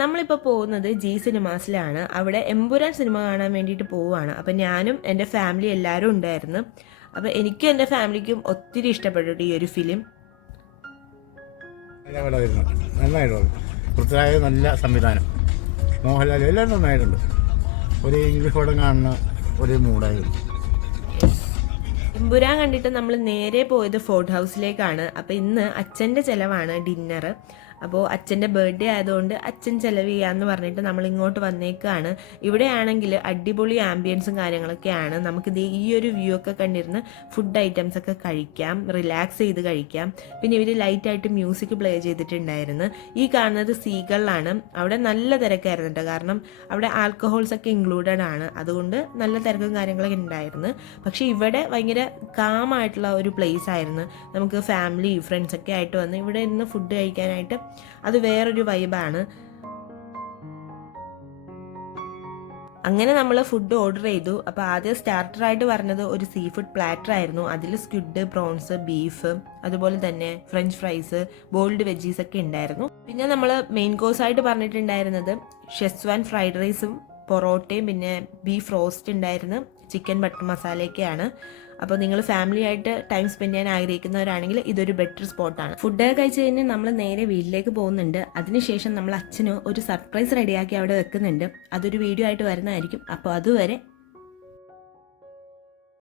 നമ്മളിപ്പോൾ പോകുന്നത് ജി സിനിമാസിലാണ്. അവിടെ എമ്പുരാൻ സിനിമ കാണാൻ വേണ്ടിയിട്ട് പോവുകയാണ്. അപ്പം ഞാനും എൻ്റെ ഫാമിലി എല്ലാവരും ഉണ്ടായിരുന്നു. അപ്പം എനിക്കും എൻ്റെ ഫാമിലിക്കും ഒത്തിരി ഇഷ്ടപ്പെട്ടു ഈ ഒരു ഫിലിം. നന്നായിട്ടുണ്ട്. പൃഥ്വിരാജ് നല്ല സംവിധാനം, മോഹൻലാൽ എല്ലാം നന്നായിട്ടുണ്ട്. ഒരു ഇംഗ്ലീഷ് പടം കാണുന്ന ഒരു മൂഡായിരുന്നു. എമ്പുരാൻ കണ്ടിട്ട് നമ്മൾ നേരെ പോയത് ഫോർട്ട് ഹൗസിലേക്കാണ്. അപ്പോൾ ഇന്ന് അച്ഛൻ്റെ ചിലവാണ് ഡിന്നർ. അപ്പോൾ അച്ഛൻ്റെ ബർത്ത്ഡേ ആയതുകൊണ്ട് അച്ഛൻ ചിലവ് ചെയ്യാമെന്ന് പറഞ്ഞിട്ട് നമ്മൾ ഇങ്ങോട്ട് വന്നേക്കാണ്. ഇവിടെയാണെങ്കിൽ അടിപൊളി ആംബിയൻസും കാര്യങ്ങളൊക്കെയാണ്. നമുക്കിത് ഈ ഒരു വ്യൂ ഒക്കെ കണ്ടിരുന്ന് ഫുഡ് ഐറ്റംസ് ഒക്കെ കഴിക്കാം, റിലാക്സ് ചെയ്ത് കഴിക്കാം. പിന്നെ ഇവർ ലൈറ്റായിട്ട് മ്യൂസിക് പ്ലേ ചെയ്തിട്ടുണ്ടായിരുന്നു. ഈ കാണുന്നത് സീകളിലാണ്. അവിടെ നല്ല തിരക്കായിരുന്നു കേട്ടോ, കാരണം അവിടെ ആൽക്കഹോൾസ് ഒക്കെ ഇൻക്ലൂഡഡ് ആണ്. അതുകൊണ്ട് നല്ല തിരക്കും കാര്യങ്ങളൊക്കെ ഉണ്ടായിരുന്നു. പക്ഷേ ഇവിടെ ഭയങ്കര കാമായിട്ടുള്ള ഒരു പ്ലേസ് ആയിരുന്നു. നമുക്ക് ഫാമിലി ഫ്രണ്ട്സൊക്കെ ആയിട്ട് വന്ന് ഇവിടെ ഇരുന്ന് ഫുഡ് കഴിക്കാനായിട്ട് അത് വേറൊരു വൈബാണ്. അങ്ങനെ നമ്മൾ ഫുഡ് ഓർഡർ ചെയ്തു. അപ്പോൾ ആദ്യം സ്റ്റാർട്ടറായിട്ട് പറഞ്ഞത് ഒരു സീ ഫുഡ് പ്ലാറ്റർ ആയിരുന്നു. അതിൽ സ്ക്വിഡ്, പ്രോൺസ്, ബീഫ്, അതുപോലെ തന്നെ ഫ്രഞ്ച് ഫ്രൈസ്, ബോൾഡ് വെജീസ് ഒക്കെ ഉണ്ടായിരുന്നു. പിന്നെ നമ്മൾ മെയിൻ കോഴ്സായിട്ട് പറഞ്ഞിട്ടുണ്ടായിരുന്നത് ഷെസ്വാൻ ഫ്രൈഡ് റൈസും പൊറോട്ടയും പിന്നെ ബീഫ് റോസ്റ്റ് ഉണ്ടായിരുന്നു, ചിക്കൻ ബട്ടർ മസാലയൊക്കെയാണ്. അപ്പോൾ നിങ്ങൾ ഫാമിലി ആയിട്ട് ടൈം സ്പെൻഡ് ചെയ്യാൻ ആഗ്രഹിക്കുന്നവരാണെങ്കിൽ ഇതൊരു ബെറ്റർ സ്പോട്ടാണ്. ഫുഡൊക്കെ കഴിച്ച് കഴിഞ്ഞ് നമ്മൾ നേരെ വീട്ടിലേക്ക് പോകുന്നുണ്ട്. അതിനുശേഷം നമ്മൾ അച്ഛന് ഒരു സർപ്രൈസ് റെഡിയാക്കി അവിടെ വെക്കുന്നുണ്ട്. അതൊരു വീഡിയോ ആയിട്ട് വരുന്നതായിരിക്കും. അപ്പോൾ അതുവരെ